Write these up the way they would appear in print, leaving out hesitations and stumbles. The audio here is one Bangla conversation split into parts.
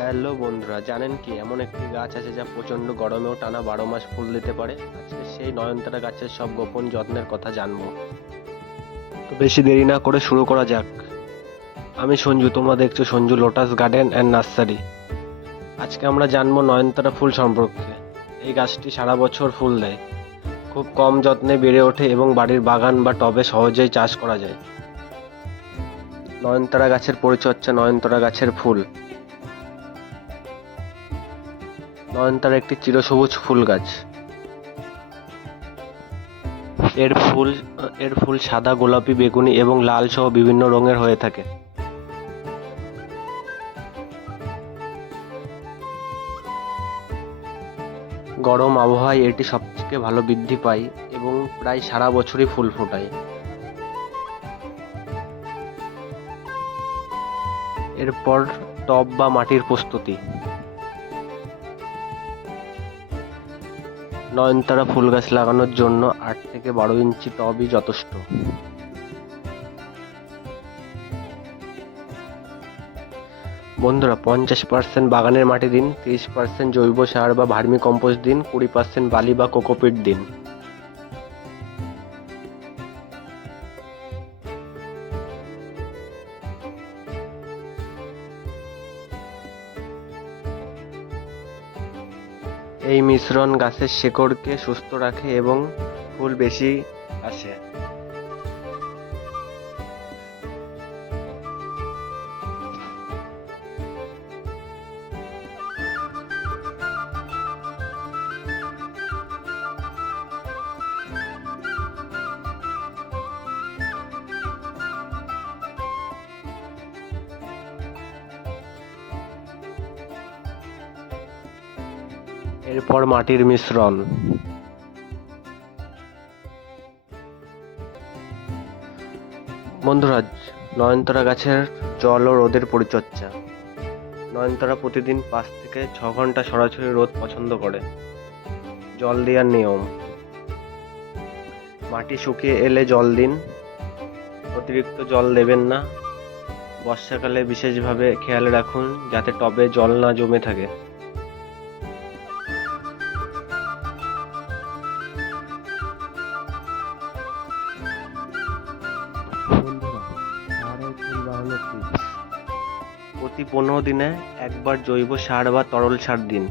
হ্যালো বন্ধুরা, জানেন কি এমন একটি গাছ আছে যা প্রচণ্ড গরমেও টানা 12 মাস ফুল দিতে পারে? আজকে সেই নয়নতারা গাছের সব গোপন যত্নের কথা জানবো। তো বেশি দেরি না করে শুরু করা যাক। আমি সঞ্জু, তোমরা দেখছো Sanju lotus garden and nursery. আজকে আমরা জানবো নয়নতারা ফুল সম্পর্কে। এই গাছটি সারা বছর ফুল দেয়, খুব কম যত্নে বেড়ে ওঠে এবং বাড়ির বাগান বা টবে সহজেই চাষ করা যায়। নয়নতারা গাছের পরিচর্যা। নয়নতারা গাছের ফুল। নয়নতারা একটি চিরসবুজ ফুল গাছ। এর ফুল এর ফুল সাদা, গোলাপি, বেগুনি এবং লাল সহ বিভিন্ন রঙের হয়ে থাকে। গরম আবহাওয়ায় এটি সবথেকে ভালো বৃদ্ধি পায় এবং প্রায় সারা বছরই ফুল ফোটায়। এরপর টব বা মাটির প্রস্তুতি। নয়নতারা ফুল গাছ লাগানোর জন্য 8 থেকে 12 ইঞ্চি টবই যথেষ্ট। বন্ধুরা, 50% বাগানের মাটি দিন, 30% জৈব সার বা ভার্মি কম্পোস্ট দিন, 20% বালি বা কোকোপিট দিন। এই মিশ্রণ গাছের শেকড়কে সুস্থ রাখে এবং ফুল বেশি আসে। এরপর মাটির মিশ্রণ। বন্ধুরা, নয়নতারা গাছের জল ও রোদের পরিচর্যা। নয়নতারা প্রতিদিন 5 থেকে 6 ঘন্টা সরাসরি রোদ পছন্দ করে। জল দেওয়ার নিয়ম: মাটি শুকিয়ে এলে জল দিন, অতিরিক্ত জল দেবেন না। বর্ষাকালে বিশেষভাবে খেয়াল রাখুন যাতে টবে জল না জমে থাকে। বন্ধুরা, সার ও ফুল বাড়ানোর টিপস: প্রতি 15 দিনে একবার জৈব সার বা তরল সার দিন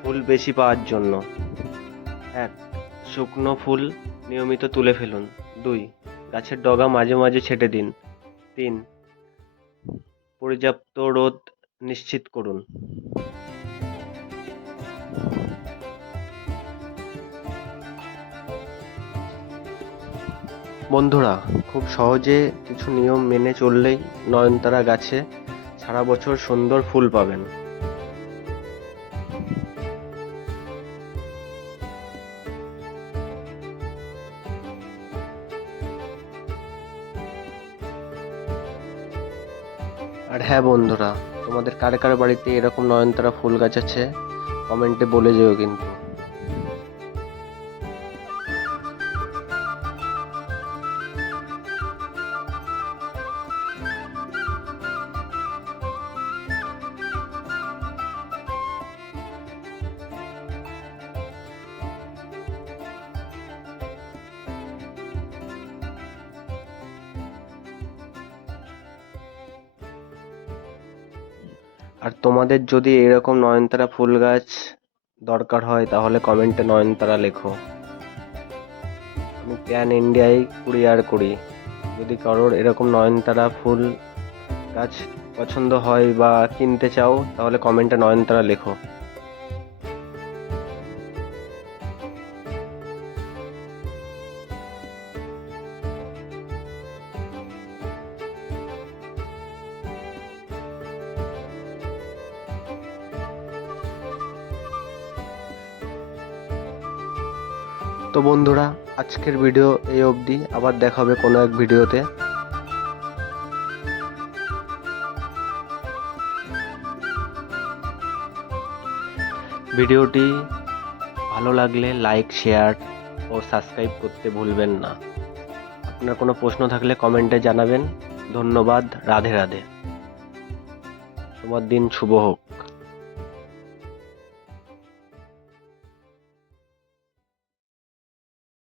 ফুল বেশি পাওয়ার জন্য। 1. শুকনো ফুল নিয়মিত তুলে ফেলুন। 2. গাছের ডগা মাঝে মাঝে ছেঁটে দিন। 3. পর্যাপ্ত রোদ নিশ্চিত করুন। বন্ধুরা, খুব সহজে কিছু নিয়ম মেনে চললেই নয়নতারা গাছে সারা বছর সুন্দর ফুল পাবেন। আর হ্যাঁ বন্ধুরা, তোমাদের কার কার বাড়িতে এরকম নয়নতারা ফুল গাছ আছে কমেন্টে বলে যেও কিন্তু। আর তোমাদের যদি এরকম নয়নতারা ফুল গাছ দরকার হয় তাহলে কমেন্টে নয়নতারা লেখো। আমি প্যান ইন্ডিয়ায় কুরিয়ার করি। যদি কারোর এরকম নয়নতারা ফুল গাছ পছন্দ হয় বা কিনতে চাও তাহলে কমেন্টে নয়নতারা লেখো। তো বন্ধুরা, আজকের ভিডিও এই অবধি। আবার দেখা হবে কোনো এক ভিডিওতে। ভিডিওটি ভালো লাগলে লাইক, শেয়ার ও সাবস্ক্রাইব করতে ভুলবেন না। আপনার কোনো প্রশ্ন থাকলে কমেন্টে জানাবেন। ধন্যবাদ। রাধে রাধে। তোমার দিন শুভ হোক।